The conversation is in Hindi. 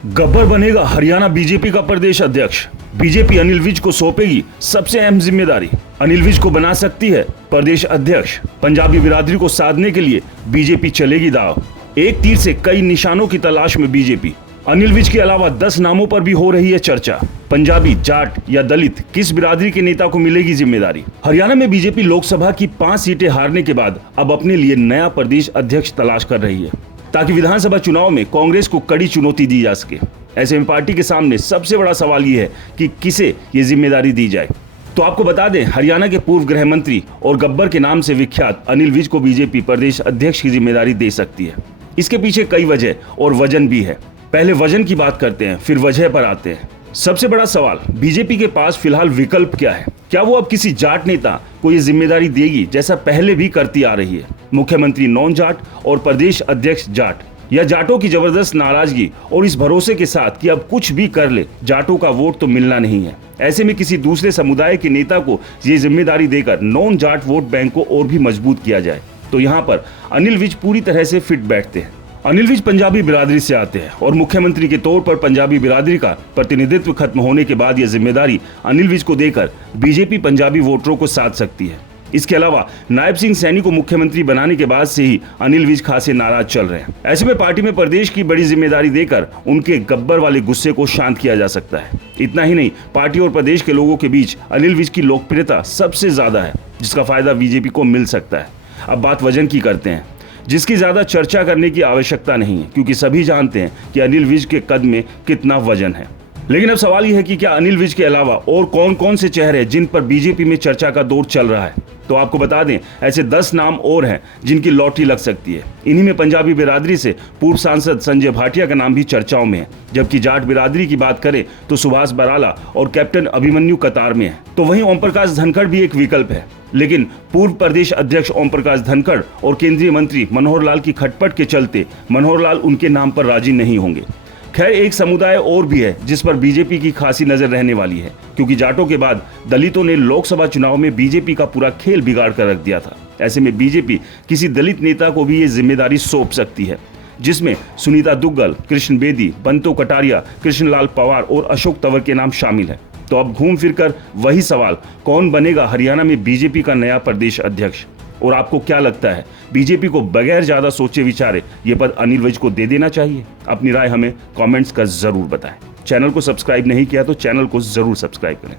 गब्बर बनेगा हरियाणा बीजेपी का प्रदेश अध्यक्ष। बीजेपी अनिल विज को सौंपेगी सबसे अहम जिम्मेदारी। अनिल विज को बना सकती है प्रदेश अध्यक्ष। पंजाबी बिरादरी को साधने के लिए बीजेपी चलेगी दाव। एक तीर से कई निशानों की तलाश में बीजेपी। अनिल विज के अलावा 10 नामों पर भी हो रही है चर्चा। पंजाबी, जाट या दलित, किस बिरादरी के नेता को मिलेगी जिम्मेदारी। हरियाणा में बीजेपी लोकसभा की 5 सीटें हारने के बाद अब अपने लिए नया प्रदेश अध्यक्ष तलाश कर रही है, ताकि विधानसभा चुनाव में कांग्रेस को कड़ी चुनौती दी जा सके। ऐसे में पार्टी के सामने सबसे बड़ा सवाल ये है कि किसे ये जिम्मेदारी दी जाए। तो आपको बता दें, हरियाणा के पूर्व गृह मंत्री और गब्बर के नाम से विख्यात अनिल विज को बीजेपी प्रदेश अध्यक्ष की जिम्मेदारी दे सकती है। इसके पीछे कई वजह और वजन भी है। पहले वजन की बात करते हैं, फिर वजह पर आते हैं। सबसे बड़ा सवाल, बीजेपी के पास फिलहाल विकल्प क्या है। क्या वो अब किसी जाट नेता को ये जिम्मेदारी देगी, जैसा पहले भी करती आ रही है। मुख्यमंत्री नॉन जाट और प्रदेश अध्यक्ष जाट, या जाटों की जबरदस्त नाराजगी और इस भरोसे के साथ कि अब कुछ भी कर ले जाटों का वोट तो मिलना नहीं है। ऐसे में किसी दूसरे समुदाय के नेता को ये जिम्मेदारी देकर नॉन जाट वोट बैंक को और भी मजबूत किया जाए, तो यहाँ पर अनिल विज पूरी तरह से फिट बैठते हैं। अनिल विज पंजाबी बिरादरी से आते हैं और मुख्यमंत्री के तौर पर पंजाबी बिरादरी का प्रतिनिधित्व खत्म होने के बाद यह जिम्मेदारी अनिल विज को देकर बीजेपी पंजाबी वोटरों को साध सकती है। इसके अलावा नायब सिंह सैनी को मुख्यमंत्री बनाने के बाद से ही अनिल विज खासे नाराज चल रहे हैं। ऐसे में पार्टी में प्रदेश की बड़ी जिम्मेदारी देकर उनके गब्बर वाले गुस्से को शांत किया जा सकता है। इतना ही नहीं, पार्टी और प्रदेश के लोगों के बीच अनिल विज की लोकप्रियता सबसे ज्यादा है, जिसका फायदा बीजेपी को मिल सकता है। अब बात वजन की करते हैं, जिसकी ज्यादा चर्चा करने की आवश्यकता नहीं है, क्योंकि सभी जानते हैं कि अनिल विज के कद में कितना वजन है। लेकिन अब सवाल यह है कि क्या अनिल विज के अलावा और कौन कौन से चेहरे जिन पर बीजेपी में चर्चा का दौर चल रहा है। तो आपको बता दें, ऐसे 10 नाम और हैं जिनकी लॉटरी लग सकती है। इन्हीं में पंजाबी बिरादरी से पूर्व सांसद संजय भाटिया का नाम भी चर्चाओं में है, जबकि जाट बिरादरी की बात करें तो सुभाष बराला और कैप्टन अभिमन्यु कतार में है। तो वहीं ओम प्रकाश धनखड़ भी एक विकल्प है, लेकिन पूर्व प्रदेश अध्यक्ष ओम प्रकाश धनखड़ और केंद्रीय मंत्री मनोहर लाल की खटपट के चलते मनोहर लाल उनके नाम पर राजी नहीं होंगे। खैर, एक समुदाय और भी है जिस पर बीजेपी की खासी नजर रहने वाली है, क्योंकि जाटों के बाद दलितों ने लोकसभा चुनाव में बीजेपी का पूरा खेल बिगाड़ कर रख दिया था। ऐसे में बीजेपी किसी दलित नेता को भी ये जिम्मेदारी सौंप सकती है, जिसमें सुनीता दुग्गल, कृष्ण बेदी, बंतो कटारिया, कृष्णलाल पवार और अशोक तंवर के नाम शामिल है। तो अब घूम फिर कर वही सवाल, कौन बनेगा हरियाणा में बीजेपी का नया प्रदेश अध्यक्ष। और आपको क्या लगता है, बीजेपी को बगैर ज्यादा सोचे विचारे ये पद अनिल विज को दे देना चाहिए? अपनी राय हमें कमेंट्स कर जरूर बताएं। चैनल को सब्सक्राइब नहीं किया तो चैनल को जरूर सब्सक्राइब करें।